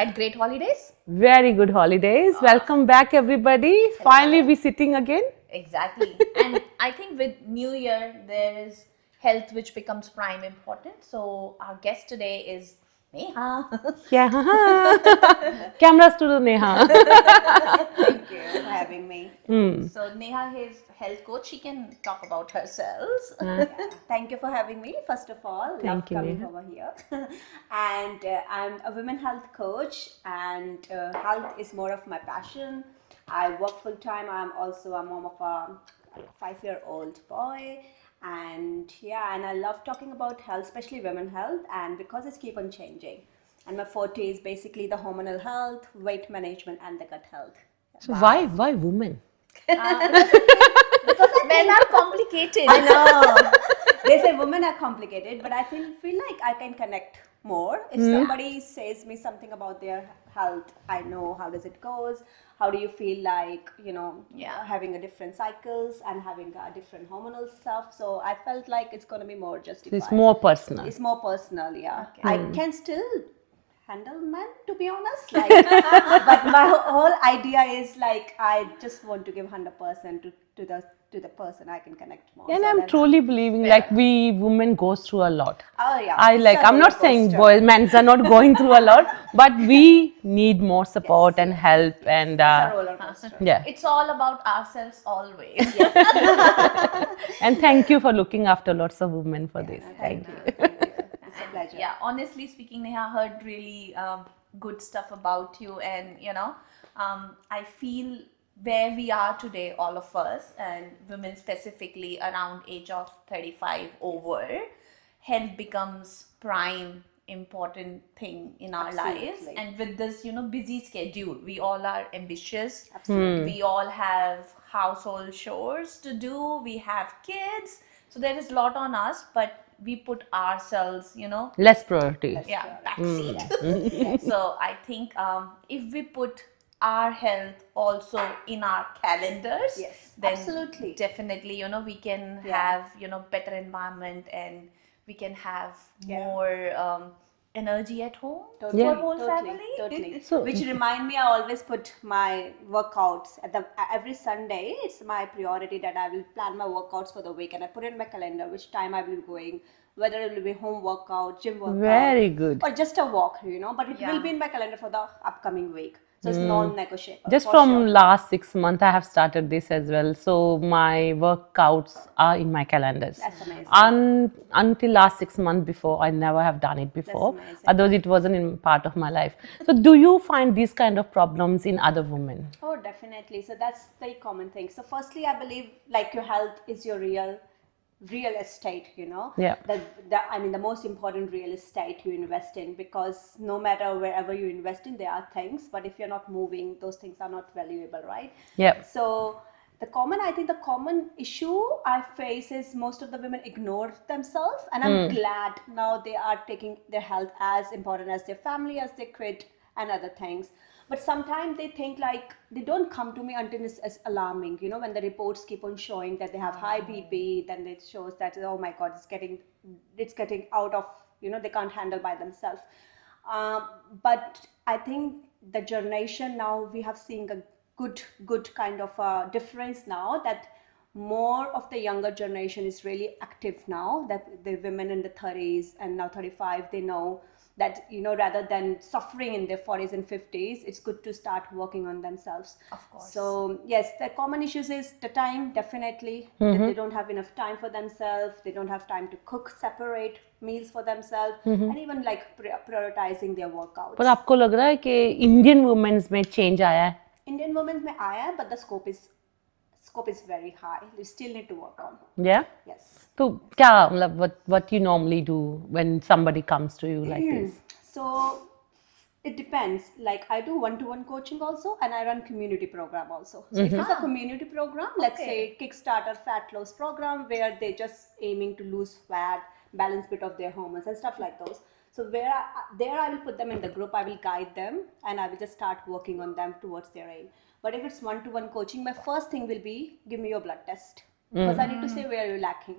Had great holidays? Very good holidays. Welcome back, everybody. Finally, we sitting again. Exactly. And I think with New Year, there is health which becomes prime important. So our guest today is Neha. Yeah. Cameras to the Neha. Thank you for having me. So Neha is health coach. She can talk about herself. Yeah, thank you for having me, first of all. Love Thank you, coming Neha. over here. And I'm a women health coach, and health is more of my passion. I work full time. I'm also a mom of a 5-year-old boy. And yeah, and I love talking about health, especially women health, and because it's keep on changing. And my forte is basically the hormonal health, weight management, and the gut health. So why women? Men are complicated. I know. They say women are complicated, but I feel like I can connect more. If somebody says me something about their health, I know how does it goes. How do you feel like, Yeah. having a different cycles and having a different hormonal stuff. So I felt like it's going to be more justified. It's more personal. It's more personal, yeah. Okay. I can still handle men, to be honest. Like, but my whole idea is like I just want to give 100% to the person I can connect more. And So I'm then- truly believing like we women goes through a lot. Oh yeah. I'm not saying boys, men are not going through a lot, but we need more support and help and It's a roller coaster. yeah. It's all about ourselves always. And thank you for looking after lots of women for this. Thank you. Thank you. It's a pleasure. Yeah, honestly speaking, Neha, heard really good stuff about you, and I feel where we are today, all of us, and women specifically around age of 35 over, health becomes prime important thing in our lives. Absolutely. And with this, busy schedule, we all are ambitious. Absolutely. We all have household chores to do. We have kids, so there is a lot on us, but we put ourselves, Less priority. yeah, backseat. So I think if we put our health also in our calendars, Yes, then absolutely. definitely, we can Yeah. have, better environment, and we can have more energy at home Totally, for whole totally, family. totally. So- Which remind me, I always put my workouts at every Sunday. It's my priority that I will plan my workouts for the week, and I put in my calendar which time I will be going, whether it will be home workout, gym workout, Very good. or just a walk, but it Yeah. will be in my calendar for the upcoming week. So it's non-negotiable. Just for from sure. last 6 months, I have started this as well. So my workouts are in my calendars. That's amazing. Until last 6 months before, I never have done it before. amazing. Otherwise, it wasn't in part of my life. So do you find these kind of problems in other women? Oh, definitely. So that's the common thing. So firstly, I believe like your health is your real estate, Yeah. the most important real estate you invest in, because no matter wherever you invest in, there are things, but if you're not moving, those things are not valuable, right? Yep. So the common issue I face is most of the women ignore themselves, and I'm glad now they are taking their health as important as their family, as their kid, and other things. But sometimes they think like they don't come to me until it's alarming, when the reports keep on showing that they have high BP, then it shows that, oh my God, it's getting out of, they can't handle by themselves. But I think the generation now, we have seen a good kind of a difference now, that more of the younger generation is really active now, that the women in the 30s and now 35, they know that, rather than suffering in their 40s and 50s, it's good to start working on themselves. Of course. So yes, the common issues is the time, definitely. That they don't have enough time for themselves. They don't have time to cook separate meals for themselves, and even like prioritizing their workouts. पर आपको लग रहा है कि Indian women's में change आया है? Indian women mein aaya hai, but the scope is very high. You still need to work on. Yeah. Yes. तो क्या मतलब what you normally do when somebody comes to you like this? So it depends. Like I do one-to-one coaching also, and I run community program also. So if it's a community program, let's say Kickstarter fat loss program, where they just aiming to lose fat, balance bit of their hormones and stuff like those. So there I will put them in the group, I will guide them, and I will just start working on them towards their aim. But if it's one-to-one coaching, my first thing will be, give me your blood test, because I need to say where you're lacking.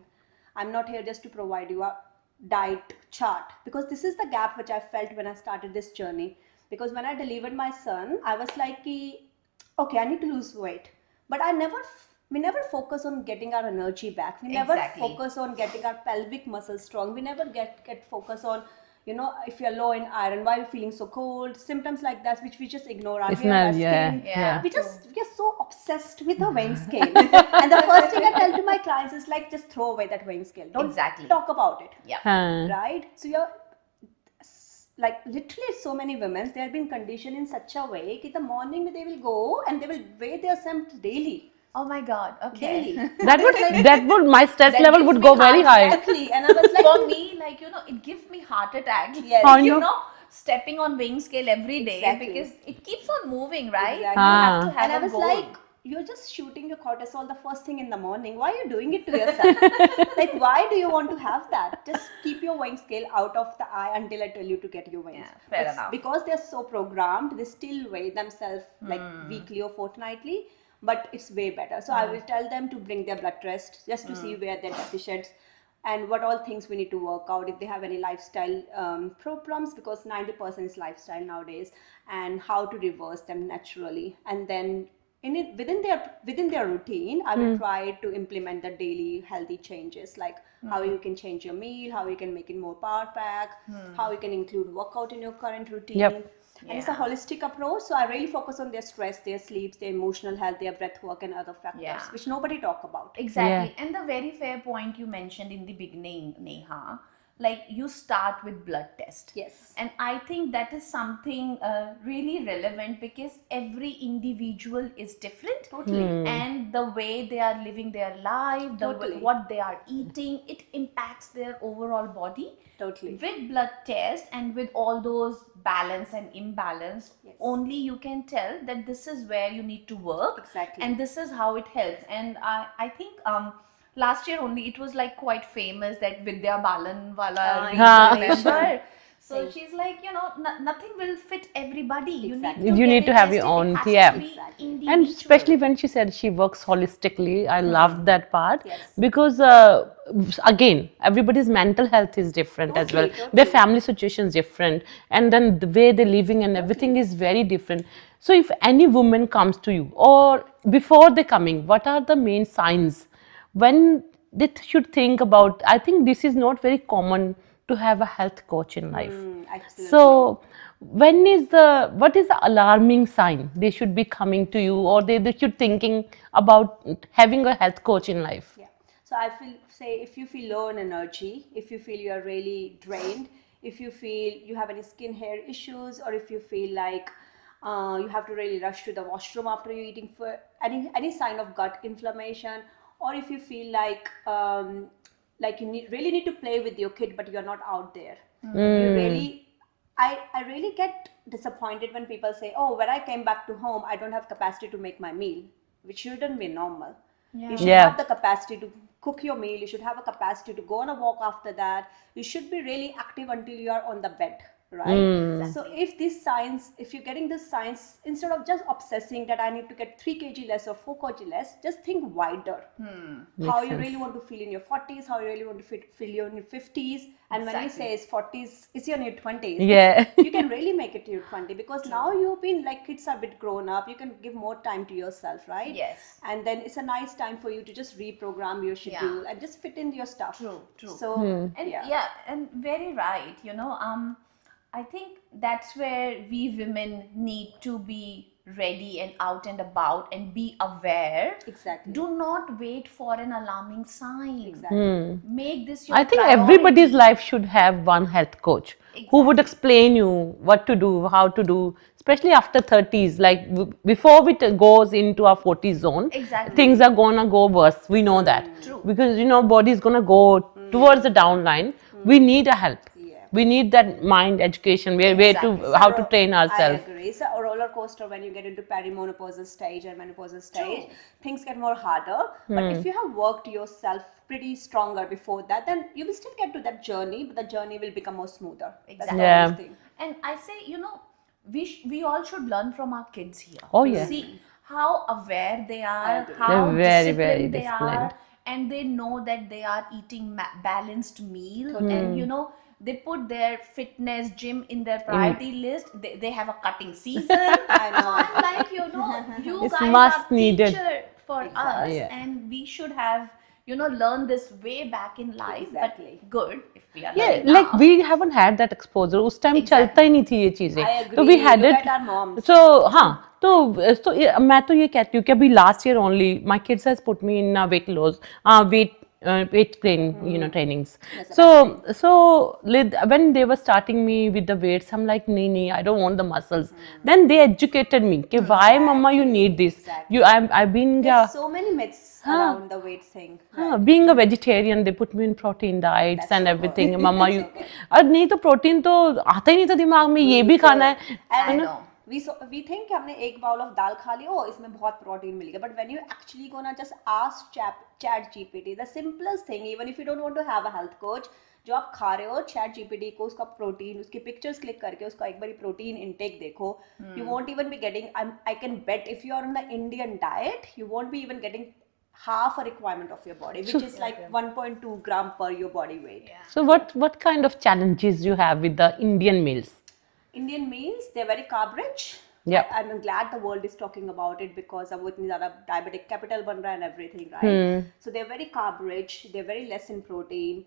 I'm not here just to provide you a diet chart, because this is the gap which I felt when I started this journey, Because when I delivered my son, I was like, okay, I need to lose weight. But we never focus on getting our energy back. We never Exactly. focus on getting our pelvic muscles strong. We never get focus on, if you're low in iron, why are you feeling so cold? Symptoms like that, which we just ignore. Our It's hair, our not, yeah, skin. Yeah. We are so obsessed with the weighing scale. And the first thing I tell to my clients is like, just throw away that weighing scale. Don't Exactly. talk about it. Yeah. Huh. Right? So you're like literally so many women, they have been conditioned in such a way that the morning they will go and they will weigh themselves daily. Oh my God. Okay. Daily. That would my stress That level gives would me go very high. Exactly. And I was like, For me, like, it gives me heart attack. Yes. Oh, You no. know, stepping on weighing scale every day Exactly. because it keeps on moving, right? Exactly. You have to Ah. have and I a was goal. like, you're just shooting your cortisol the first thing in the morning. Why are you doing it to yourself? Like, why do you want to have that? Just keep your weighing scale out of the eye until I tell you to get your weighing. Yeah, fair But enough. because they're so programmed, they still weigh themselves like weekly or fortnightly, but it's way better. So I will tell them to bring their blood test just to see where they're deficient and what all things we need to work out, if they have any lifestyle problems, because 90% is lifestyle nowadays, and how to reverse them naturally. And then within their routine, I will try to implement the daily healthy changes, like how you can change your meal, how you can make it more power pack, how you can include workout in your current routine. Yep. And it's a holistic approach, so I really focus on their stress, their sleep, their emotional health, their breath work, and other factors Yeah. which nobody talk about. Exactly. And the very fair point you mentioned in the beginning, Neha, like you start with blood test. Yes. And I think that is something really relevant because every individual is different. Totally. And the way they are living their life, Totally. what they are eating, it impacts their overall body. Totally. With blood test and with all those balance and imbalance, Yes. only you can tell that this is where you need to work. Exactly. And this is how it helps. And I think last year only it was like quite famous that Vidya Balan wala reel, yeah. remember? So she's like, nothing will fit everybody. Exactly. You You need need to to get have it your tested. own, It has yeah. to be Exactly. individual. And especially when she said she works holistically, I loved that part. Yes. Because again, everybody's mental health is different as well. Totally, Their totally. family situation is different, and then the way they're living and everything is very different. So if any woman comes to you, or before they coming, what are the main signs when they should think about? I think this is not very common to have a health coach in life. Absolutely. So what is the alarming sign they should be coming to you, or they should thinking about having a health coach in life? Yeah. So I say if you feel low in energy, if you feel you are really drained, if you feel you have any skin hair issues, or if you feel like you have to really rush to the washroom after you eating, for any sign of gut inflammation, or if you feel like you really need to play with your kid but you're not out there. You really, I really get disappointed when people say, oh, when I came back to home, I don't have capacity to make my meal, which shouldn't be normal. You should Yeah. have the capacity to cook your meal. You should have a capacity to go on a walk after that. You should be really active until you are on the bed, right? So if you're getting this signs, instead of just obsessing that I need to get 3 kg less or 4 kg less, just think wider. How you really want to feel in your 40s, how you really want to feel in your 50s. And when we say it's 40s, it's in your 20s. Yeah. You can really make it to your 20, because now you've been like, kids are a bit grown up, you can give more time to yourself, right? Yes. And then it's a nice time for you to just reprogram your schedule and just fit in your stuff. True. So And and very right, I think that's where we women need to be ready and out and about and be aware. Exactly. Do not wait for an alarming sign. Exactly. Make this your I think priority. everybody's life should have one health coach who would explain you what to do, how to do, especially after 30s. Like before we goes into our 40s zone, Exactly. things are gonna go worse. We know that. True. Because body is gonna go towards the downline. We need a help. We need that mind education, where to how to train ourselves. I agree. It's a roller coaster when you get into perimenopausal stage and menopausal stage. Things get more harder. But if you have worked yourself pretty stronger before that, then you will still get to that journey, but the journey will become more smoother. That's the Yeah. only thing. And I say, we all should learn from our kids here. Oh, yeah. See how aware they are, agree. how They're very, very disciplined they are, disciplined. and they know that they are eating balanced meal, and they put their fitness gym in their priority list. They have a cutting season. I know. I'm like, you It's guys much are needed. teacher for us, Yeah. and we should have, learned this way back in life. Exactly. But good if we are Yeah, learning like now. we haven't had that exposure. उस time Exactly. चलता ही नहीं थी ये चीजें. I agree. तो we had Look it. at our moms. So हाँ, तो मैं तो ये कहती हूँ कि अभी last year only my kids has put me in weight loss, weight gain, trainings. So when they were starting me with the weights, I'm like, nee, I don't want the muscles. Then they educated me, कि why, mama, you need this. Exactly. I've been There's so many myths around the weight thing. being a vegetarian, they put me in protein diets That's and so everything. good. Mama, That's you, so good. और नहीं तो protein तो आता ही नहीं था दिमाग में, ये भी खाना है. I know. We think कि हमने एक बाउल ऑफ दाल खा लिया, oh, इसमें बहुत प्रोटीन मिल गया. But when you actually gonna just ask Chat GPT, the simplest thing, even if you don't want to have a health coach, जो आप खा रहे हो, Chat GPT को उसका प्रोटीन, उसकी पिक्चर्स क्लिक करके उसका एक बारी प्रोटीन इनटेक देखो, you won't even be getting. I can bet if you are on the Indian diet, you won't be even getting half a requirement of your body, which is like 1.2 gram per your body weight. So what kind of challenges you have with the Indian meals? Indian meals, they're very carb rich. Yeah. I'm glad the world is talking about it because अब वो इतनी ज़्यादा diabetic capital बन रहा है and everything, right? So they're very carb rich. They're very less in protein.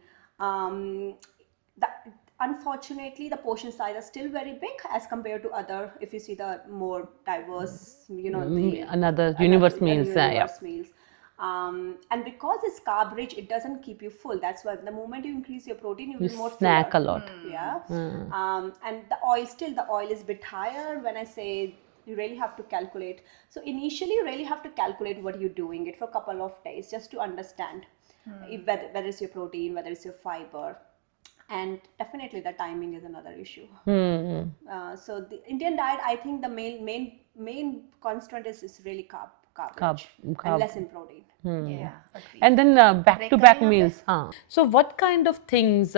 Unfortunately, the portion size are still very big as compared to other. If you see the more diverse, Another universe meals, yeah. universe meals. And because it's carb rich, it doesn't keep you full. That's why the moment you increase your protein, you You will more snack fuller. a lot. Yeah. And the oil is a bit higher. When I say you really have to calculate. So initially, you really have to calculate what you're doing it for a couple of days just to understand whether it's your protein, whether it's your fiber. And definitely the timing is another issue. So the Indian diet, I think the main constraint is really carb rich and less in protein. Yeah. And then back to Break back करें यहाँ meals. हाँ. So what kind of things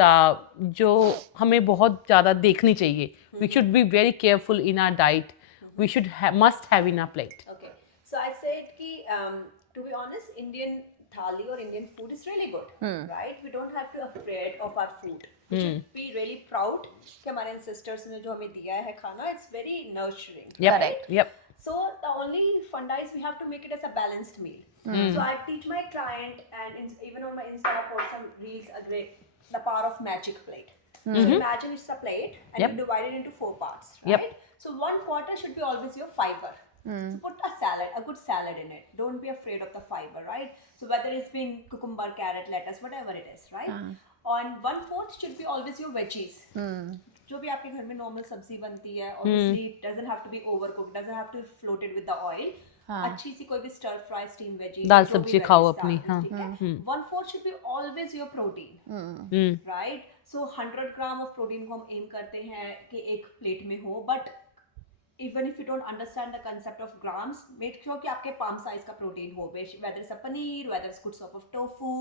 जो हमें बहुत ज़्यादा देखनी चाहिए? We should be very careful in our diet. We should must have in our plate. Okay, so I said कि to be honest, Indian thali or Indian food is really good, right? We don't have to afraid of our food. We should be really proud कि हमारे ancestors ने जो हमें दिया है खाना, it's very nurturing. Yep. Correct? Yep. So the only funda is we have to make it as a balanced meal. So I teach my client, and even on my Insta I post some reels, the power of magic plate. So imagine it's a plate and you divide it into 4 parts, right? Yep. So 1/4 should be always your fiber. So put a good salad in it. Don't be afraid of the fiber, right? So whether it's being cucumber, carrot, lettuce, whatever it is, right? On 1/4 should be always your veggies. जो भी आपके घर में normal सब्जी बनती है, obviously it doesn't have to be overcooked, doesn't have to be floated with the oil. अच्छी सी कोई भी stir fry, steam veggies, दाल जो भी सब्जी veggies खाओ डाल अपनी, दो, हाँ. ठीक है? 1/4 should be always your protein, right? So 100 gram of protein को हम aim करते हैं कि एक प्लेट में हो, but even if you don't understand the concept of grams, make sure कि आपके palm size का protein हो, whether it's a paneer, whether it's good sort of tofu,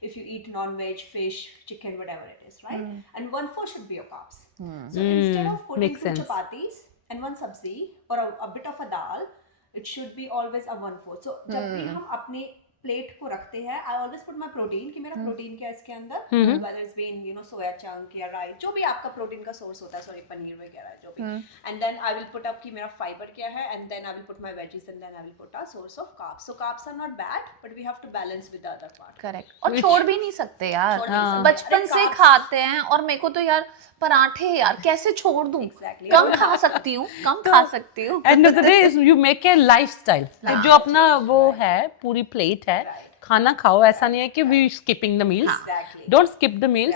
if you eat non-veg, fish, chicken, whatever it is, right? And 1/4 should be your carbs. So instead of putting Makes 2 sense. chapatis and 1 sabzi or a bit of a dal, it should be always a 1/4. So जब भी हम अपने plate को रखते हैं, I always put my protein कि मेरा protein क्या है इसके अंदर, whether it's been soya chunk या राइस, जो भी आपका प्रोटीन का सोर्स होता है, सॉरी पनीर वगैरह जो भी, and then I will put up कि मेरा फाइबर क्या है, and then I will put my veggies, and then I will put a source of carbs. So carbs are not bad, but we have to balance with the other part. Correct. और छोड़ भी नहीं सकते यार, छोड़ नहीं सकते. बचपन अरे से carbs- खाते हैं. और मेरे को तो यार पराठे यार कैसे छोड़ दूं? Exactly. कम खा सकती हूँ, कम खा सकती हूँ. End of the day is you make a lifestyle. जो अपना वो है पूरी प्लेट है, खाना खाओ. ऐसा नहीं है कि we skipping the meals. Exactly. Don't skip the meals.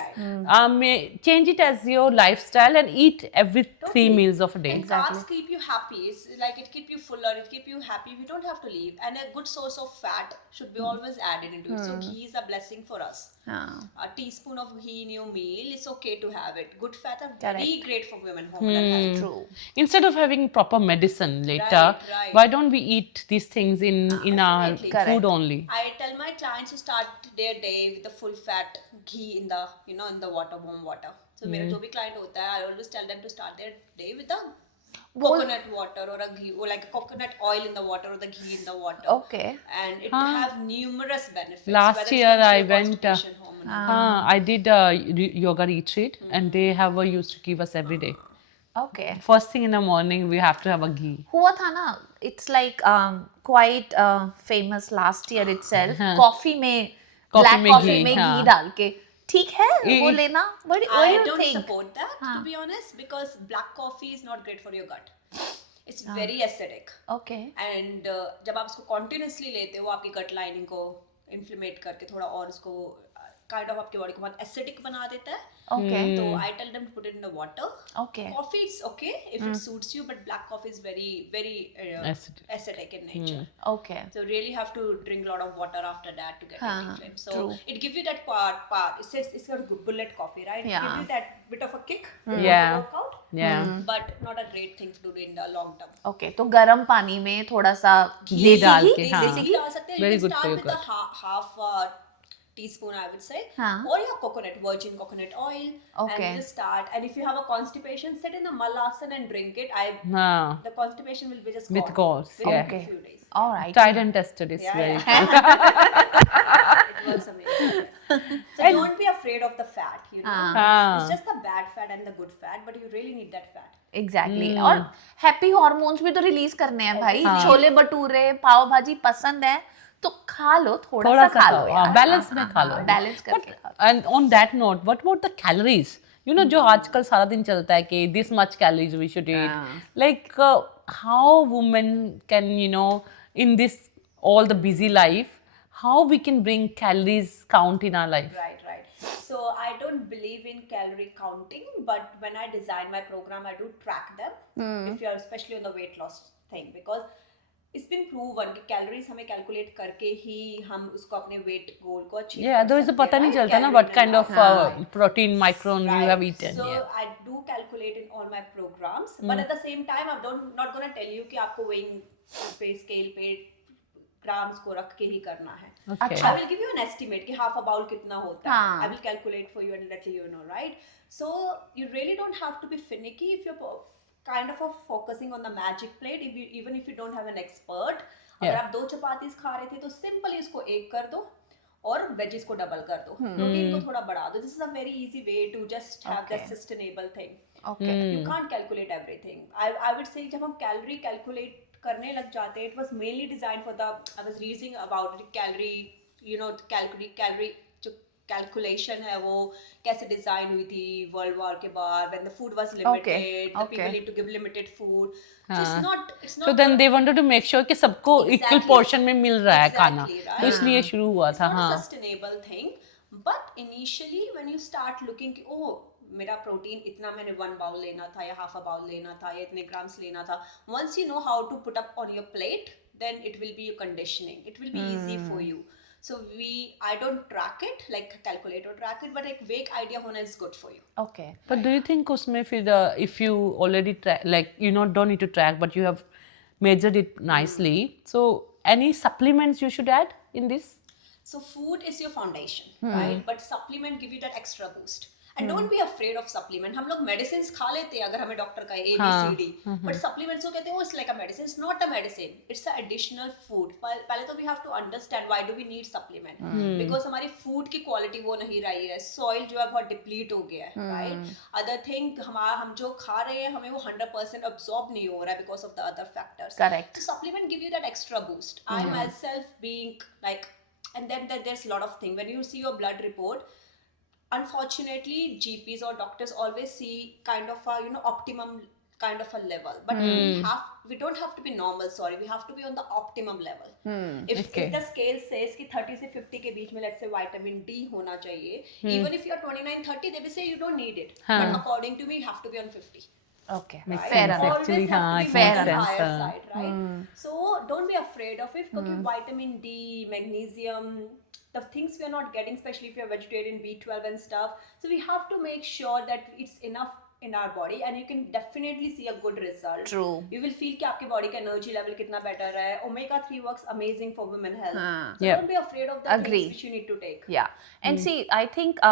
Change it as your lifestyle and eat every 3 meals of a day. And carbs keep you happy. It's like it keep you fuller, it keep you happy. We don't have to leave. And a good source of fat should be always added into it. So ghee is a blessing for us. A teaspoon of ghee in your meal is okay to have it. Good fat are very great for women hormonal health. True. Instead of having proper medicine later, Right. why don't we eat these things in our Definitely. food only? I tell my clients to start their day with the full fat ghee in the in the warm water. So मेरा जो भी client होता है, I always tell them to start their day with the coconut water or a ghee, or like coconut oil in the water or the ghee in the water. Okay. And it have numerous benefits. Last whether it's year gonna I save went, constipation, hormonal. I did a yoga retreat, and they have used to give us every day. Okay. First thing in the morning, we have to have a ghee. हुआ था ना, it's like quite famous last year itself. Coffee में Coffee black में coffee घी, में हाँ. घी डाल के, ठीक है वो It- लेना? What do I you don't think? support that, to be honest, because black coffee is not great for your gut. It's very acidic. Okay. And जब आप उसको continuously लेते हो, आपकी gut lining को inflammate करके थोड़ा और उसको kind of आपकी body को बहुत acidic बना देता है. Okay. So I tell them to put it in the water. Okay. Coffee is okay if it suits you, but black coffee is very, very acidic in nature. Okay. So really have to drink a lot of water after that to get Haan, it inflamed. So true. it gives you that part. It's got bullet coffee, right? It Yeah. gives you that bit of a kick before Yeah. the workout, Yeah. but not a great thing to do in the long term. Okay. तो गर्म पानी में थोड़ा सा घी देसी डाल घी? के, Deसी हाँ. ghee डाल सकते हैं. Very You can good for start your with a half teaspoon, I would say, हाँ. or your virgin coconut oil, Okay. and just start. And if you have a constipation, sit in the malasana and drink it. Ah, The constipation will be just With gone course, within yeah. a Okay. few days. All right. tried and tested. It's Yeah, very yeah. It works amazing. So don't be afraid of the fat, you know. हाँ. It's just the bad fat and the good fat, but you really need that fat. Exactly. और happy hormones भी तो release करने हैं भाई. छोले भटूरे, पाव भाजी पसंद है तो खा लो, थोड़ा सा खा लो यार. बैलेंस में खा लो. बैलेंस करके खा लो. And on that note, what about the calories? You know, जो आजकल सारा दिन चलता है कि this much calories we should eat. Like how women can, you know, in this all the busy life, how we can bring calories count in our life? Right. So I don't believe in calorie counting, but when I design my program, I do track them. If you are especially on the weight loss thing, because it's been proven कि calories हमें calculate करके ही हम उसको अपने weight goal को achieve Yeah, कर otherwise सकते पता हैं, नहीं right? चलता ना Calorie what kind of balance. protein micron you Right. have eaten. So Yeah. I do calculate in all my programs, but at the same time, not gonna tell you कि आपको weighing पे scale पे grams को रख के ही करना है. Okay. I will give you an estimate कि half a bowl कितना होता है. हाँ. I will calculate for you and let you know, right? So you really don't have to be finicky if you're kind of focusing on the magic plate. Even if you don't have an expert, अगर Yeah. आप 2 चपातीस खा रहे थे तो simply इसको 1 कर दो और वेजिस को डबल कर दो. प्रोटीन को थोड़ा बढ़ा दो. This is a very easy way to just have that sustainable thing. Okay. You can't calculate everything. I would say जब हम calorie calculate करने लग जाते हैं, it was mainly designed for the, I was reading about it, calorie, you know, calorie जो calculation है वो कैसे design हुई थी World War के बाद, when the food was limited, the people need to give limited food. So it's not So then they wanted to make sure कि सबको equal Exactly. portion में मिल रहा है खाना. Exactly, right. तो इसलिए शुरू हुआ it's था. not a हाँ. sustainable thing, but initially when you start looking कि oh मेरा प्रोटीन इतना मैंने 1 बाउल लेना था या हाफ अ बाउल लेना था या इतने ग्राम्स लेना था, once you know how to put up on your plate, then it will be your conditioning, it will be easy for you. So I don't track it like calculate or track it, but एक vague idea होना is good for you. Okay. But do you think उसमें फिर if you already track, like you know don't need to track but you have measured it nicely, so any supplements you should add in this? So food is your foundation, right? But supplement give you that extra boost. And don't be afraid of supplement. हम लोग medicines खा लेते हैं अगर हमें doctor का A B C D, but supplements को कहते हैं it's like a medicine. It's not a medicine. It's an additional food. पहले तो we have to understand why do we need supplement? Because हमारी food की quality वो नहीं रही है. Soil जो है बहुत deplete हो गया है, right? Other thing हम जो खा रहे हैं हमें वो 100% absorb नहीं हो रहा है because of the other factors. Correct. So supplement give you that extra boost. I myself being like, and then there's a lot of things. When you see your blood report, unfortunately GPs or doctors always see kind of a, you know, optimum kind of a level, but we don't have to be normal, we have to be on the optimum level. If the scale says कि 30 से 50 के बीच में let's say vitamin D होना चाहिए, even if you're 29-30 they will say you don't need it, but according to me you have to be on 50. Okay. Right? Fair enough. Always Actually, have to be fair more on the enough. higher side, right? So don't be afraid of it because vitamin D, magnesium, the things we are not getting, especially if you're vegetarian, B12 and stuff. So we have to make sure that it's enough in our body, and you can definitely see a good result. True. You will feel कि आपके body का energy level कितना better है. Omega 3 works amazing for women health. So Yeah. don't be afraid of the Agree. things which you need to take. Yeah. And see, I think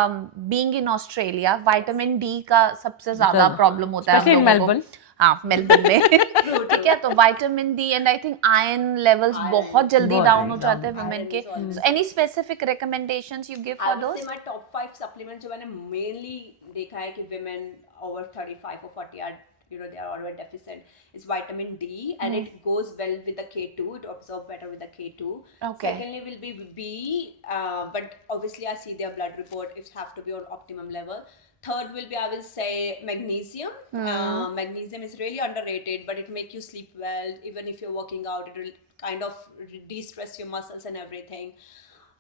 being in Australia, vitamin D का सबसे ज़्यादा problem होता है हम Especially in लोगों को. Melbourne. हाँ Melbourne में ठीक है, तो vitamin D and I think iron levels बहुत जल्दी बहुत डाउन हो जल्दी जाते हैं down. वुमेन Iron के. is always So any specific recommendations you give I for would those? say my top 5 supplements जो मैंने mainly देखा है कि women over 35 or 40 are they are already deficient. It's vitamin D and it goes well with the K2. It absorbs better with the K2. Okay. Secondly will be B, but obviously I see their blood report. It have to be on optimum level. Third will be I will say magnesium. Magnesium is really underrated, but it make you sleep well. Even if you're working out, it will kind of de-stress your muscles and everything.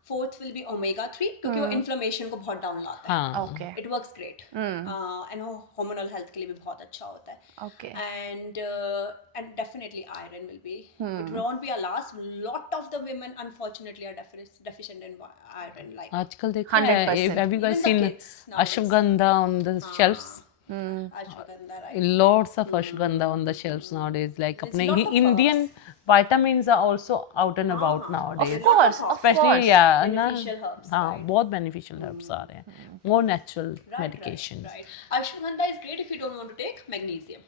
Fourth will be omega 3 क्योंकि वो inflammation को बहुत down लाता है. हाँ. Okay. It works great. And वो hormonal health के लिए भी बहुत अच्छा होता है. Okay. And definitely iron will be. It won't be a last. Lot of the women unfortunately are deficient in iron. Like आजकल देखा है, 100%. have you guys Even the seen kids nowadays. ashwagandha on the shelves? ashwagandha, right? Lots of ashwagandha on the shelves nowadays. Like अपने lot of Indian vitamins are also out and about nowadays. Of course, of Especially course. yeah, ना Beneficial herbs, हाँ right? बहुत beneficial herbs आ रहे हैं. More natural Right, medications. Right. Ashwagandha is great if you don't want to take magnesium.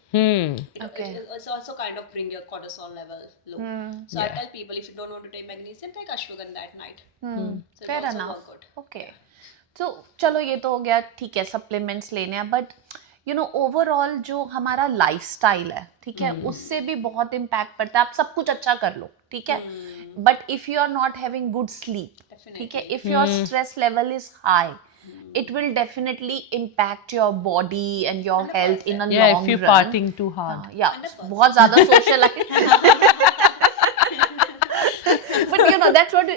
Okay. It's also kind of bring your cortisol level low. So I tell people if you don't want to take magnesium, take ashwagandha at night. So it Fair also enough. work good. Okay. तो चलो ये तो हो गया, ठीक है supplements लेने हैं, बट यू नो ओवरऑल जो हमारा लाइफस्टाइल है, ठीक है, उससे भी बहुत इम्पैक्ट पड़ता है. आप सब कुछ अच्छा कर लो, ठीक है, but if you are not having good sleep, ठीक है, if your stress level is high, it will definitely impact your body and your health in a Yeah, long if you're run. partying too hard. Yeah, बहुत ज़्यादा socialize. But you know that's what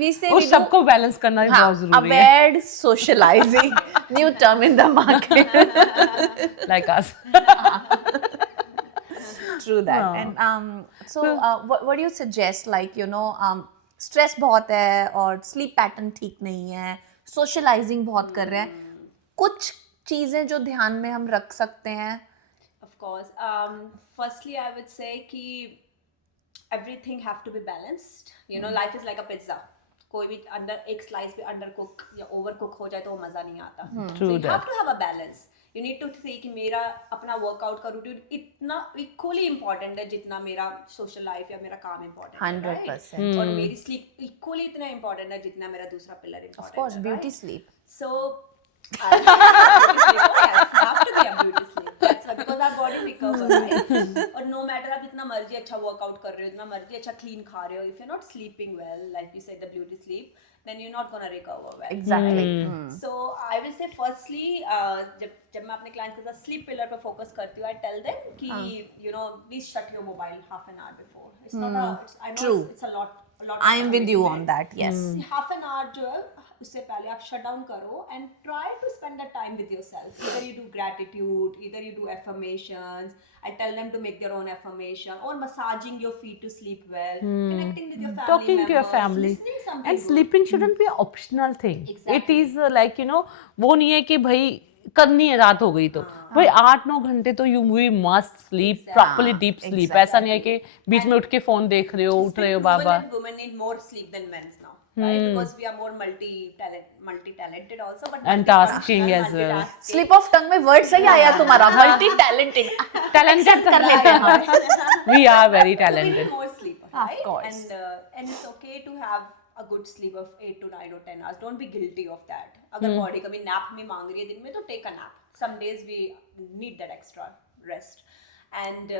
we say. उस We सबको balance करना ही बहुत जरूरी है. avoid socializing. New term in the market. Like us. True that. And what do you suggest? Like stress बहुत है और sleep pattern ठीक नहीं है, socializing बहुत कर रहे हैं. कुछ चीजें जो ध्यान में हम रख सकते हैं. Of course. Firstly, I would say कि everything have to be balanced. Life is like a pizza. कोई भी अंदर एक स्लाइस भी अंडर कुक या ओवर कुक हो जाए तो वो मजा नहीं आता. So you have to have a balance. You need to see कि मेरा अपना वर्कआउट का रूटीन इतना इक्वली इम्पोर्टेंट है जितना मेरा सोशल लाइफ या मेरा काम इम्पोर्टेंट है. 100%. और मेरी स्लीप इक्वली इतना इम्पोर्टेंट है जितना मेरा दूसरा पिलर इम्पोर्टेंट है. Of course, beauty sleep. So, yes, have to be a beauty sleep. That's why, because our body recovers, right? और no matter आप जितना मर्जी अच्छा वर्कआउट कर रहे हो, जितना मर्जी अच्छा क्लीन खा रहे हो, if you're not sleeping well, like you said, the beauty sleep, then you're not gonna recover well. Exactly. So I will say firstly, जब मैं अपने clients के साथ sleep pillar पे focus करती हूँ, I tell them कि please shut your mobile half an hour before. It's not I know True. it's a lot. I am with you on that. Yes. Half an hour जो है उससे पहले आप shut down करो and try to spend that time with yourself. Either you do gratitude, either you do affirmations. I tell them to make their own affirmation or massaging your feet to sleep well, connecting with your family Talking members, to your family. listening something And good. sleeping shouldn't be an optional thing. Exactly. It is like वो नहीं है कि भाई करनी है रात हो गई तो भाई 8-9 घंटे तो we must sleep properly, deep sleep. ऐसा नहीं है कि बीच में उठ के फोन देख रहे हो, उठ रहे हो बाबा. Women need more sleep than men now, right? Because we are more multi-talented also, but And tasking as well. multitasking. Slip of tongue में word सही आया तुम्हारा. Multi talented. Talented कर लेते हैं हम. We are very So we talented. need more sleep, right? course. And it's okay to have a good sleep of 8 to 9 or 10 hours. Don't be guilty of that. अगर body कभी nap में मांग रही है दिन में तो take a nap. Some days we need that extra rest. And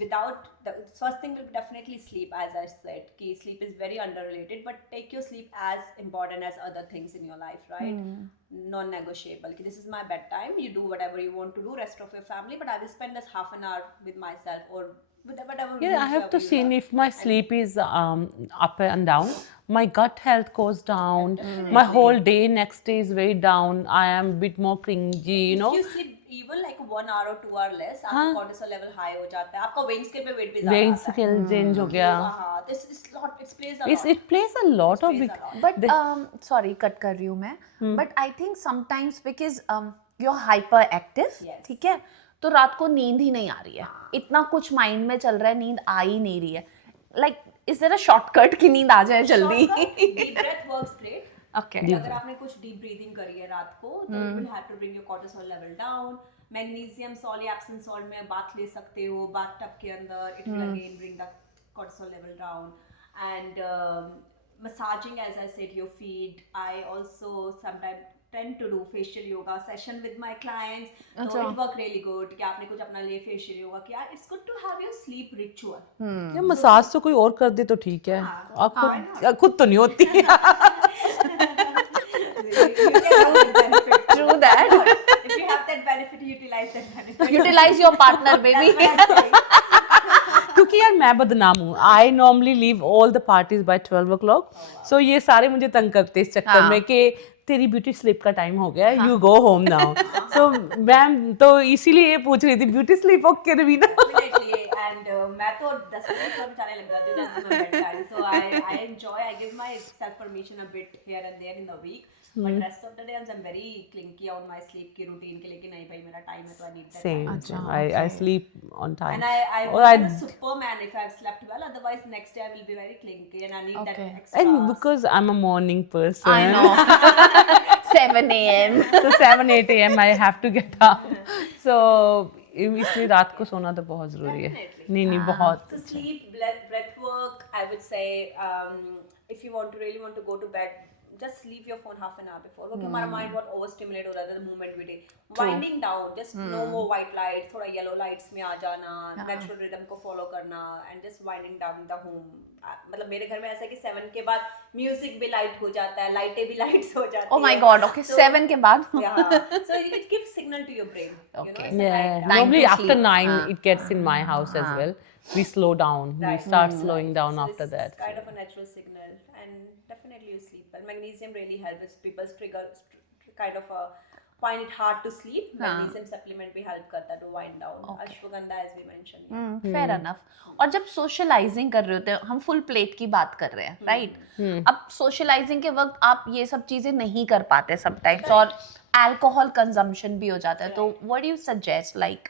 without the first thing will be definitely sleep, as I said. Ki sleep is very underrated, but take your sleep as important as other things in your life, right? Non-negotiable. Ki this is my bedtime. You do whatever you want to do, rest of your family, but I will spend this half an hour with myself or with whatever. Yeah, I have to see if my sleep is up and down. My gut health goes down. My whole day next day is very down. I am a bit more cringy, If you sleep even like 1 hour or 2 hour less, आपका cortisol level high हो जाता है. आपका weight scale पे weight भी ज़्यादा Weight आता है. scale change हो गया. हाँ, this is lot. It plays a lot. It plays a lot of plays big. a lot. But sorry, cut कर रही हूँ मैं. But I think sometimes because you're hyperactive, Yes. ठीक है, तो रात को नींद ही नहीं आ रही है. इतना कुछ माइंड में चल रहा है, नींद आ ही नहीं रही है. Like, is there a shortcut कि नींद आ जाए जल्दी? Shortcut, deep breath works great. Okay. कि अगर आपने कुछ डीप ब्रीदिंग करी है रात को तो it will have to bring your cortisol level down. Magnesium salt या एप्सम सॉल्ट में बाथ ले सकते हो बाथ टब के अंदर. It will again bring the cortisol level down. And massaging, as I said, your feet. I also sometimes tend to do facial yoga session with my clients. So it work really good कि आपने कुछ अपना लिए facial yoga किया. It's good to have your sleep ritual. या massage तो कोई और कर दे तो ठीक है, आप खुद तो नहीं होती. True that. If you have that benefit, utilize that benefit. Utilize your partner, baby. क्योंकि यार मैं बदनाम हूँ. I normally leave all the parties by 12 o'clock. So ये सारे मुझे तंग करते इस चक्कर में कि तेरी ब्यूटी स्लीप का टाइम हो गया, you go home now. So ma'am तो इसीलिए ये पूछ रही थी beauty sleep okay Raveena. Definitely. And मैं तो 10 मिनट पर जाने लग जाती हूँ. That's my bedtime. So I enjoy. I give myself permission a bit here and there in the week. But rest of the day I'm very clinky on my sleep की routine के लिए कि नहीं भाई मेरा time है तो I need that time. Same. I sleep on time. And I Or work as a superman if I've slept well. Otherwise next day I will be very clinky and I need that extra. And because I'm a morning person. I know. 7 a.m. So 7-8 a.m. I have to get up. So इसलिए रात को सोना तो बहुत जरूरी है. नहीं बहुत. To sleep, breath work, I would say if you really want to go to bed, just leave your phone half an hour before. क्योंकि हमारा mind बहुत overstimulate हो जाता है the moment we do. Winding down, just no more white lights, थोड़ा yellow lights में आ जाना, natural rhythm को follow करना and just winding down the home. मतलब मेरे घर में ऐसा है कि 7 के बाद म्यूजिक भी लाइट हो जाता है, लाइटें भी लाइट्स हो जाती है. Oh my God. Okay. 7 के बाद. Yeah. So it gives signal to your brain. Okay. You know, Yeah. it's Normally to after sleep. 9 it gets in my house as well. We slow down. We start slowing down after it's that. kind of a natural signal, and definitely you sleep well. Magnesium really helps people kind of find it hard to sleep. Magnesium supplement भी help करता है to wind down. Ashwagandha as we mentioned. Fair enough. और जब socialising कर रहे होते हैं हम फुल प्लेट की बात कर रहे हैं राइट. अब सोशलाइजिंग के वक्त आप ये सब चीजें नहीं कर पाते समटाइम्स और अल्कोहल कंजम्पशन भी हो जाता है. तो what do you suggest like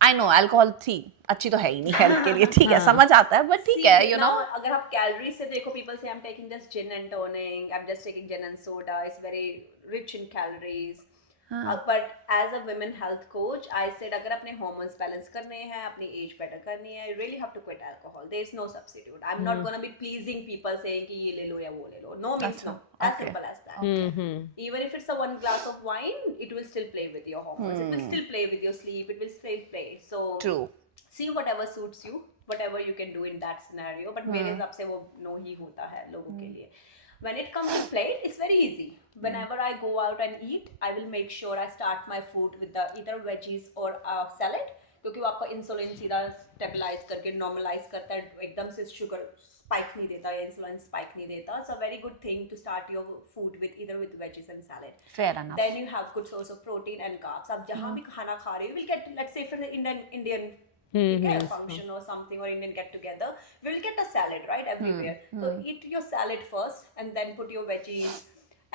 I know alcohol थी अच्छी तो है ही नहीं हेल्थ के लिए ठीक है समझ आता है बट ठीक है यू नो. अगर आप कैलोरी से देखो people say I'm taking just gin and tonic, I'm just taking gin and soda, it's very rich in calories. But as a women health coach I said अगर अपने hormones balance करने हैं अपनी age better करनी है you really have to quit alcohol. There is no substitute. I'm not gonna be pleasing people saying कि ये ले लो या वो ले लो. No means no. As simple as that. Even if it's a 1 glass of wine it will still play with your hormones. It will still play with your sleep. It will still play. So True. see whatever suits you, whatever you can do in that scenario. But मेरे हिसाब से वो no ही होता है लोगों के लिए. When it comes to plate, it's very easy. Whenever I go out and eat, I will make sure I start my food with either veggies or salad. क्योंकि वो आपका इंसुलिन सीधा स्टेबलाइज करके नॉर्मलाइज करता है, एकदम से शुगर स्पाइक नहीं देता या इंसुलिन स्पाइक नहीं देता. So a very good thing to start your food with either with veggies and salad. Fair enough. Then you have good source of protein and carbs. आप जहाँ भी खाना खा रहे हो, you will get, let's say for the Indian function or something or Indian get together, we will get a salad right everywhere. So eat your salad first and then put your veggies.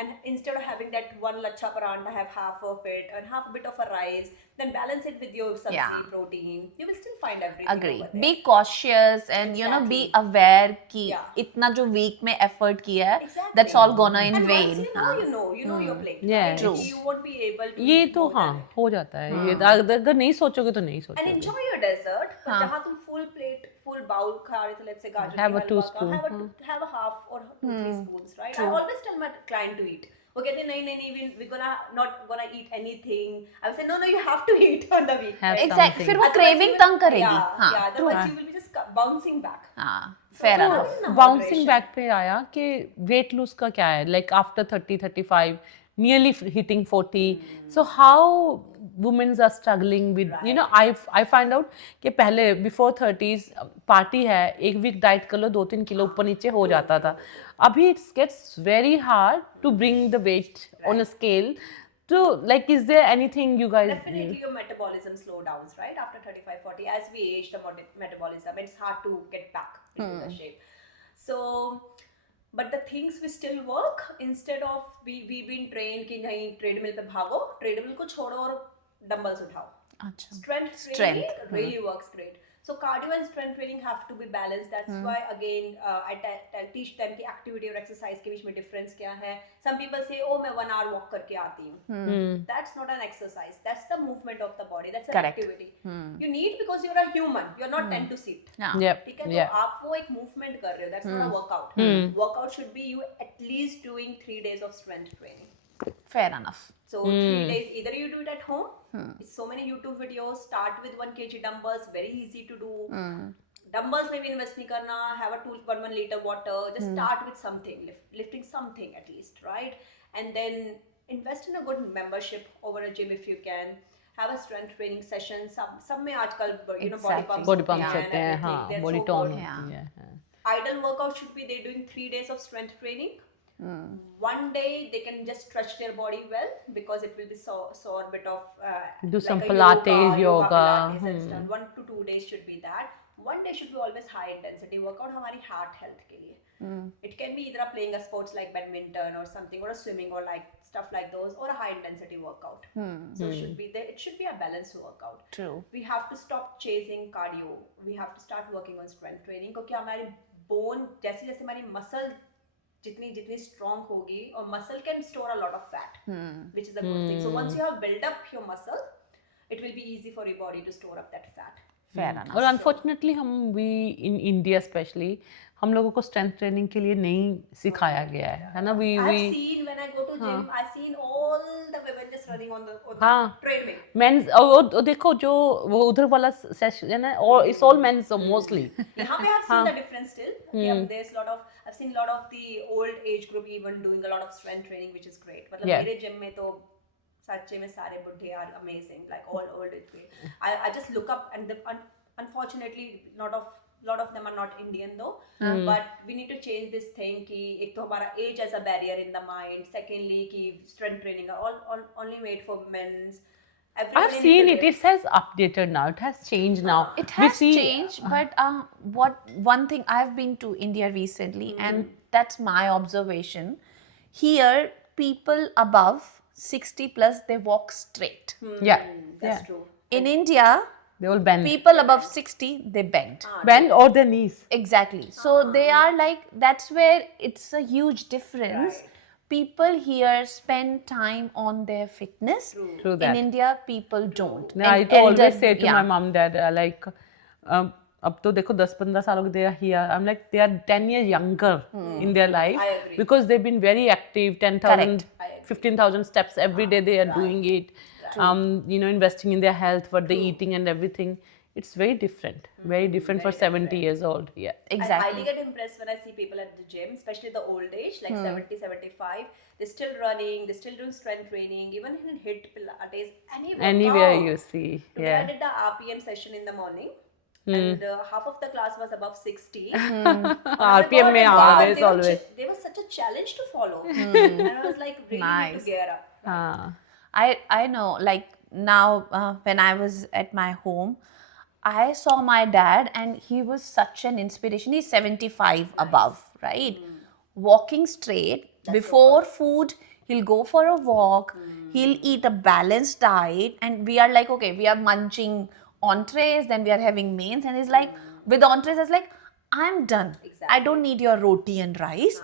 And instead of having that one lacha paranta, have half of it and half a bit of a rice, then balance it with your sabzi protein. You will still find everything. Agree. Over there. Be cautious and you know be aware कि इतना जो week में effort किया है that's all gonna in And vain. once you know your plate. Yeah. Right? True. You won't be able to. ये eat तो more हाँ than it. हो जाता है. ये अगर नहीं सोचोगे तो नहीं And सोचोगे. enjoy your dessert. but जहाँ तुम full plate, full bowl खा रहे थे, let's say गाजर Have की a 2 हलवा का, have a half or 2-3 spoons, right? I always tell my client to eat. वो कहते नहीं we're not gonna eat anything. I will say no you have to eat on the week. Have right? Exactly. फिर वो Otherwise craving you will- तंग करेगी. Yeah, हाँ. yeah. Otherwise you will be just bouncing back. हाँ. Fair So, enough. in a bouncing moderation. Back पे आया कि weight lose का क्या है like after 30-35 nearly hitting 40 so how women are struggling with you know I find out कि पहले before 30s party है एक वीक डाइट कर लो 2-3 किलो ऊपर नीचे हो जाता था अभी it gets very hard to bring the weight on a scale so like is there anything you guys Definitely your metabolism slow downs, right? After 35-40, as we age, the metabolism, it's hard to get back into the shape. So, but the things we still work instead of we've been trained कि नहीं treadmill पे भागो, treadmill को छोड़ो और dumbbells उठाओ. अच्छा. Strength Strength. really works great. So cardio and strength training have to be balanced. That's why again I teach them कि activity और exercise के बीच में difference क्या है. Some people say, oh मैं 1 hour walk करके आती हूँ. That's not an exercise. That's the movement of the body. That's an Correct. activity. You need because you're a human. You're not meant to sit. Yep. ठीक है, Yeah. तो आप वो एक movement कर रहे हो. That's not a workout. Workout should be you at least doing 3 days of strength training. Fair enough. So 3 days, either you do it at home. So many YouTube videos. Start with 1 kg dumbbells. Very easy to do. Dumbbells में भी invest नहीं करना. Have a 1 liter water. Just start with something, lifting something at least, right? And then invest in a good membership over a gym if you can. Have a strength training session. सब में आजकल body pumps Body pumps होते हैं, हाँ, body tone होती है. Ideal workout should be they doing 3 days of strength training. 1 day they can just stretch their body well because it will be sore bit of Do like some a Pilates, yoga. Pilates and stuff. 1 to 2 days should be that. 1 day should be always high intensity workout हमारी heart health के लिए. It can be either playing a sports like badminton or something, or a swimming or like stuff like those, or a high intensity workout. So it should be a balanced workout. True. We have to stop chasing cardio. We have to start working on strength training क्योंकि हमारी bone जैसे जैसे हमारी muscle जितनी strong होगी, और muscle can store a lot of fat, which is a good thing. So once you have built up your muscle, it will be easy for your body to store up that fat. Fair enough. और unfortunately we in India especially हम लोगों को strength training के लिए नहीं सिखाया गया है ना. I've seen when I go to gym, I've seen all the women just running on the हाँ. treadmill. मेंस और देखो जो वो उधर वाला सेशन है ना, और इट्स ऑल मेंस मोस्टली. यहाँ पे I've seen the difference still. There's I've seen a lot of the old age group even doing a lot of strength training, which is great. मतलब मेरे gym में तो सच्चे में सारे बुढ़े are amazing, like all old age group. I just look up and unfortunately lot of them are not Indian though, but we need to change this thing कि एक तो हमारा age as a barrier in the mind, secondly कि strength training are all only made for men's. I've seen it. It has updated now. It has changed now. It has changed, but one thing, I've been to India recently, and that's my observation. Here, people above 60 plus, they walk straight. Yeah. That's true. In India, They all bend. people above 60, they bend. Bend or their knees. Exactly. So they are like, that's where it's a huge difference. People here spend time on their fitness. True that. In India, people don't. I And to always elder- say to yeah. my mom, dad, like, अब तो देखो 10-15 सालों के they are here. I'm like, they are 10 years younger in their life. I agree. Because they've been very active, 10,000, 15,000 steps every day they are doing it. Investing in their health, what they're eating and everything. It's very different for 70 years old. Yeah. I Exactly. highly get impressed when I see people at the gym, especially the old age, like 70, 75. They're still running, they're still doing strength training, even in HIIT, Pilates, Anywhere you see. Today I Yeah. did the RPM session in the morning, and half of the class was above 60. RPM में always. They were such a challenge to follow, and I was like, really need Nice. to gear up. हाँ. I know, like now when I was at my home, I saw my dad and he was such an inspiration. He's 75 above, right? Walking straight. Before food, he'll go for a walk. He'll eat a balanced diet. And we are like, okay, we are munching entrees, then we are having mains. And he's like, with entrees, it's like, I'm done. I don't need your roti and rice.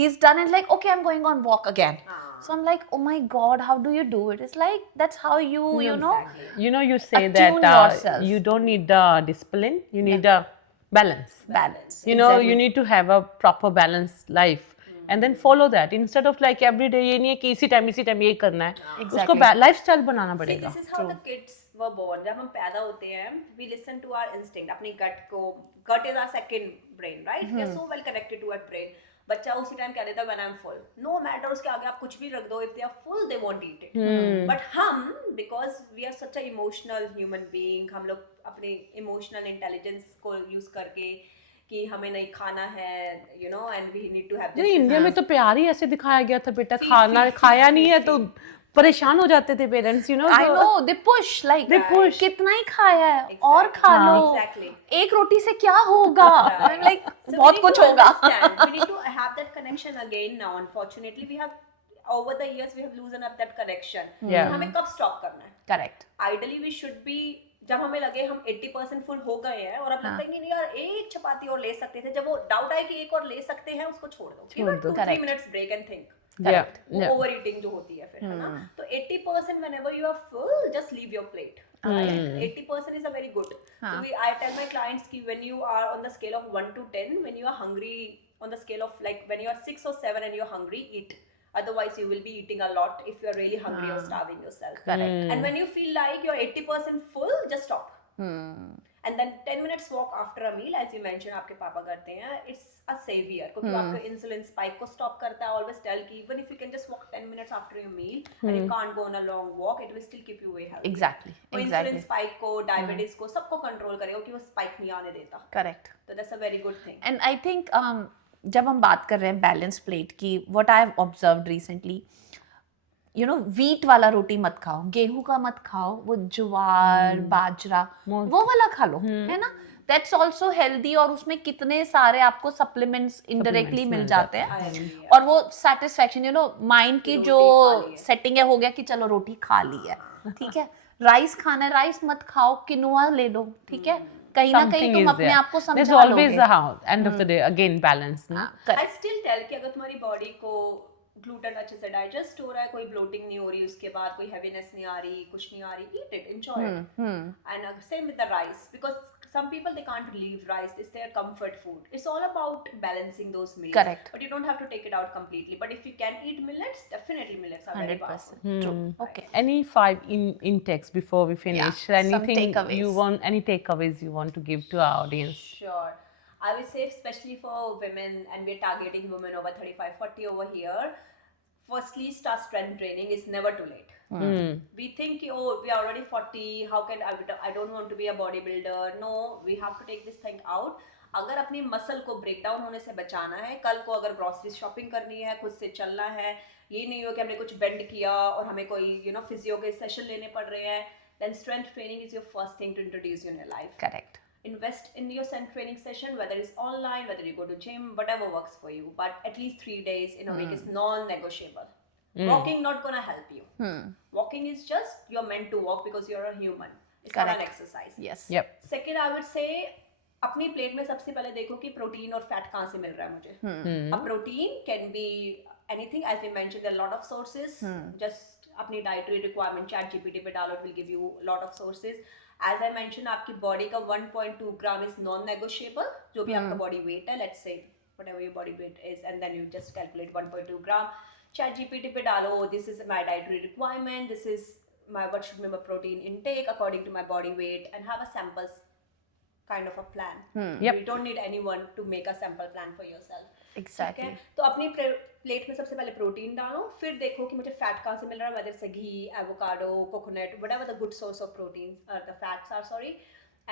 He's done and like, okay, I'm going on walk again. So I'm like, oh my God, how do you do it? It's like, that's how you, you know. You say Attune that yourself. you don't need discipline, you need a balance. Balance. You need to have a proper balanced life and then follow that instead of like every day ये नहीं है कि इसी time यही करना है. उसको lifestyle बनाना See, पड़ेगा. this is how the kids were born. जब हम पैदा होते हैं, we listen to our instinct, अपनी gut is our second brain, right? We are so well connected to our brain. बच्चा उसी टाइम कह देता है when I'm full. No matter उसके आगे आप कुछ भी रख दो, if they are full, they won't eat it. But हम, because we are such a emotional human being, हम लोग अपने emotional intelligence को use करके कि हमें नहीं खाना है, and we need to have this. India में तो प्यार ही ऐसे दिखाया गया था, बेटा खाया नहीं है तो परेशान हो जाते थे parents, I know, they push, like, They push. कितना ही खाया है और खा लो. Exactly. एक रोटी से क्या होगा? I'm like, So बहुत we need कुछ to होगा. understand. We need to have that connection again now. Unfortunately, we have over the years we have loosened up that connection. Yeah. हमें कब stop करना है? Correct. Ideally, we should be जब हमें लगे हम 80% फुल हो गए हैं और अब लगता है कि नहीं यार एक चपाती और ले सकते थे, जब वो डाउट आए कि एक और ले सकते हैं, उसको छोड़ दो, छोड़ दो। 2-3 minutes break and think. Yeah, वो yeah. ओवर ईटिंग जो होती है फिर, है ना? तो 80% whenever you are full, just leave your plate. Right? 80% is a very good. So I tell my clients ki when you are on the scale of 1 to 10, when you are hungry on the scale of like when you are 6 or 7 and you're hungry, eat. Otherwise, you will be eating a lot if you are really hungry or starving yourself. Correct. And when you feel like you're 80% full, just stop. And then 10 minutes walk after a meal, as you mentioned, आपके पापा करते हैं, it's a savior क्योंकि आपका insulin spike को stop करता है. Always tell कि even if you can just walk 10 minutes after your meal and you can't go on a long walk, it will still keep you way healthy. Exactly. वो insulin spike को, diabetes को, सबको control करेगा क्योंकि वो spike नहीं आने देता. Correct. So that's a very good thing. And I think जब हम बात कर रहे हैं बैलेंस प्लेट की, what I have observed recently, you know, wheat वाला रोटी मत खाओ, गेहूं का मत खाओ, वो ज्वार बाजरा वो वाला खा लो, है ना? That's also healthy और उसमें कितने सारे आपको सप्लीमेंट्स इनडायरेक्टली मिल जाते हैं और वो सेटिस्फैक्शन, यू नो, माइंड की जो सेटिंग है हो गया कि चलो रोटी खा ली है, ठीक है? राइस खाना है, राइस मत खाओ, किनोआ ले लो, ठीक है? कहीं ना कहीं तुम अपने आप को There's समझा always लोगे. a end of the day again balance, ना? I still tell कि अगर तुम्हारी बॉडी को ग्लूटेन अच्छे से डाइजेस्ट हो रहा है, कोई ब्लोटिंग नहीं हो रही, उसके बाद कोई हैवीनेस नहीं आ रही, कुछ नहीं आ रही, eat it, enjoy it. And same with the rice, because some people they can't leave rice, it's their comfort food. It's all about balancing those meals. Correct. But you don't have to take it out completely. But if you can eat millets, definitely millets are very 100%. powerful. True. Okay. Any 5 intakes before we finish? some Anything takeaways. you want? Any takeaways you want to give to our audience? Sure. I would say especially for women, and we're targeting women over 35, 40 over here. Firstly, start strength training. It's never too late. We think, oh, we are already 40. How can I don't want to be a bodybuilder. No, we have to take this thing out. अगर अपनी muscle को break down होने से बचाना है, कल को अगर ग्रोसरी शॉपिंग करनी है, खुद से चलना है, ये नहीं हो कि हमने कुछ बेंड किया और हमें कोई फिजियो के सेशन लेने पड़ रहे हैं, then strength training is your first thing to introduce in your life. Correct. Invest in your strength training session, whether it's online, whether you go to gym, whatever works for you. But at least 3 days in a week is non-negotiable. Walking not gonna help you. Walking is just you're meant to walk because you're a human. It's not an exercise. Yes. Yep. Second, I would say अपनी plate में सबसे पहले देखो कि protein और fat कहाँ से मिल रहा है मुझे. A protein can be anything, as we mentioned, there are a lot of sources. Just अपनी dietary requirement ChatGPT पे डालो, it will give you a lot of sources. As I mentioned, आपकी बॉडी का 1.2 ग्राम is non-negotiable. जो भी आपका body weight है, let's say whatever your body weight is, and then you just calculate 1.2 gram. ChatGPT पे डालो, this is my dietary requirement, this is what should be my protein intake according to my body weight, and have a samples kind of a plan. You don't need anyone to make a sample plan for yourself. Exactly. ठीक है? तो अपनी plate में सबसे पहले protein डालो, फिर देखो कि मुझे फैट कहाँ से मिल रहा है, whether it's ghee, avocado, coconut, whatever the good source of proteins, the fats are, sorry,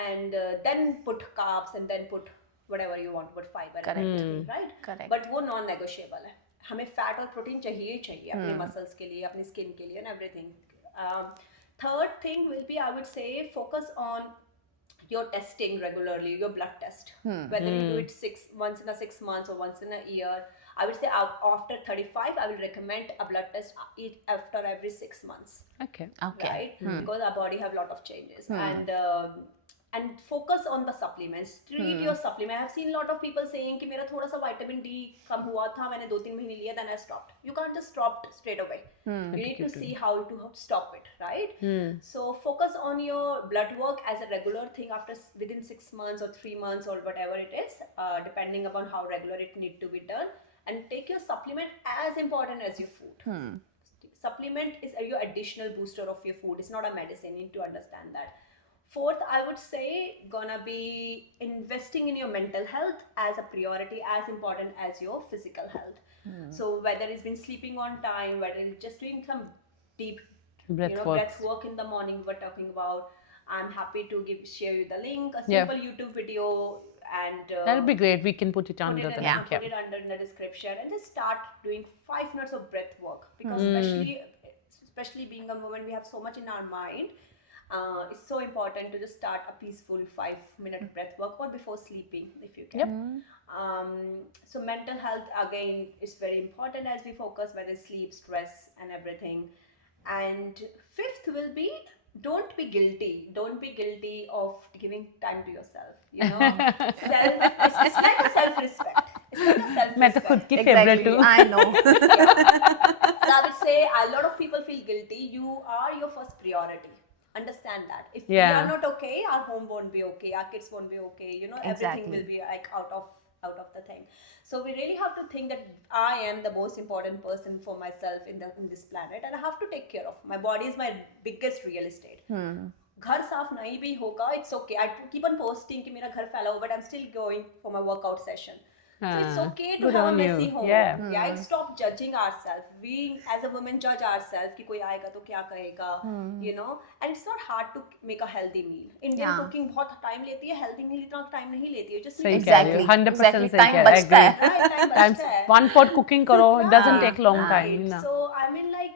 and then put carbs and then put whatever you want, put fiber, and everything, right? Correct. But वो non-negotiable है. हमें fat और protein चाहिए ही चाहिए अपने muscles के लिए, अपनी स्किन के लिए, and everything. Third thing will be, I would say, focus on your testing regularly, your blood test. Whether you do it once in a 6 months or once in a year. I would say after 35, I will recommend a blood test after every 6 months. Okay. Right? Because our body have a lot of changes. And focus on the supplements. Treat your supplement. I have seen a lot of people saying कि मेरा थोड़ा सा vitamin D कम हुआ था, मैंने 2-3 महीने लिया, then I stopped. You can't just stop straight away. You need to see how to stop it, right? So focus on your blood work as a regular thing within 6 months or 3 months or whatever it is, depending upon how regular it need to be done. And take your supplement as important as your food. Supplement is your additional booster of your food. It's not a medicine. You need to understand that. Fourth, I would say, gonna be investing in your mental health as a priority, as important as your physical health. So whether it's been sleeping on time, whether it's just doing some deep breath work in the morning, we're talking about. I'm happy to share you the link, a simple YouTube video, and That'll be great. We can put it under the link. put it under in the description, and just start doing 5 minutes of breath work, because especially being a woman, we have so much in our mind. It's so important to just start a peaceful 5-minute breath work or before sleeping if you can. So mental health again is very important as we focus, whether sleep, stress, and everything. And fifth will be don't be guilty. Don't be guilty of giving time to yourself. You know, it's like a self-respect. It's like a self-respect. मैं तो खुद की favorite Exactly. हूँ. I know. So I would say a lot of people feel guilty. You are your first priority. Understand that. If we Yeah. are not okay, our home won't be okay, our kids won't be okay. You know, everything Exactly. will be like out of the thing. So we really have to think that I am the most important person for myself in this planet, and I have to take care of my body. Is my biggest real estate. घर साफ नहीं भी होगा, it's okay. I keep on posting कि मेरा घर फैला हुआ, but I'm still going for my workout session. So it's okay to Good have a on you. messy home. Yeah. Stop judging ourselves. We as a woman judge ourselves कि कोई आएगा तो क्या कहेगा, you know. And it's not hard to make a healthy meal. Indian Yeah. cooking बहुत time लेती है, healthy meal इतना time नहीं लेती है. Just सही need कह रही हो, Exactly. 100% सही Time कह रही हो, बचता है. agree. right, time Times बचता है. one pot cooking करो, it doesn't take long Right. time. ना. So I mean like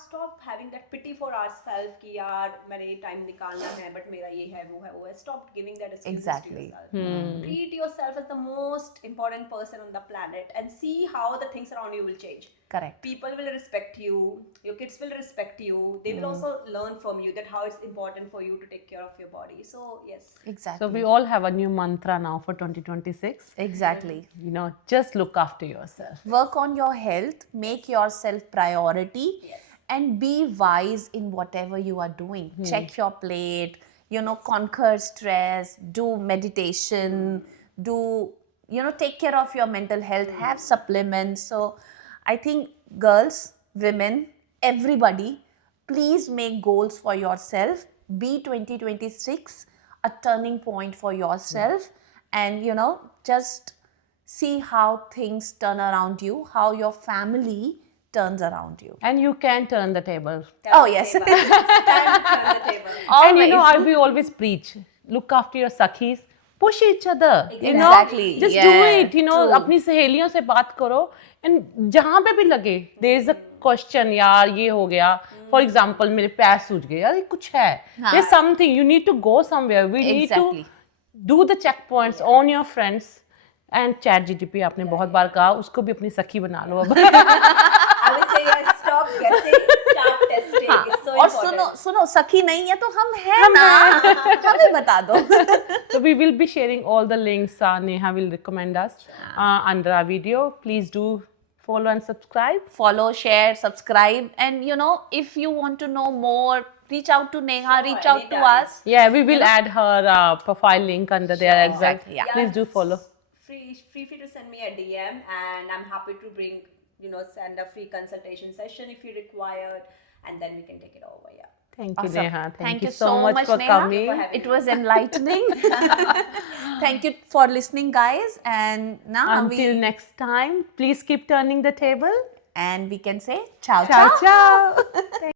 stop having that pity for ourselves कि यार मैंने ये time निकालना है but मेरा ये है वो है. Stop giving that excuses Exactly. to yourself. Treat yourself as the most important person on the planet and see how the things around you will change. Correct. People will respect you, your kids will respect you, they will also learn from you that how it's important for you to take care of your body. So yes, Exactly. So we all have a new mantra now for 2026. Exactly. You know, just look after yourself. Work on your health, make yourself priority, and be wise in whatever you are doing. Check your plate, you know, conquer stress, do meditation, take care of your mental health, have supplements. So I think girls, women, everybody, please make goals for yourself. Be 2026 a turning point for yourself, and just see how things turn around you, how your family turns around you. And you can turn the table. Oh, yes. Time to turn the table. And you know, we always preach, look after your sakhis, push each other. You know, Exactly. just do Yeah, it. You know, true. अपनी सहेलियों से बात करो, and जहाँ पे भी लगे, there is a question, यार ये हो गया. For example, मेरे पैर सूज गए, यार ये कुछ है. There's something. You need to go somewhere. We need Exactly. to do the checkpoints on your friends. And ChatGPT आपने बहुत बार कहा, उसको भी अपनी सखी बना लो अब. I would say yes, stop guessing, start testing. It's so और important. सुनो सखी नहीं है तो हम हैं ना, हमें बता दो. So we will be sharing all the links. Neha will recommend us under our video. Please do follow and subscribe. Follow, share, subscribe, and if you want to know more, reach out to Neha, reach out to anytime. us. Yeah, we will add her profile link under there as well. Exactly, yeah. Please do follow. Free to send me a DM, and I'm happy to send a free consultation session if you require, and then we can take it over. Yeah. Thank you, Awesome. Neha. Thank you so so much much, for Neha. coming. For having It was enlightening. Thank you for listening, guys. And now Until next time, please keep turning the table. and we can say ciao, Ciao, ciao. ciao.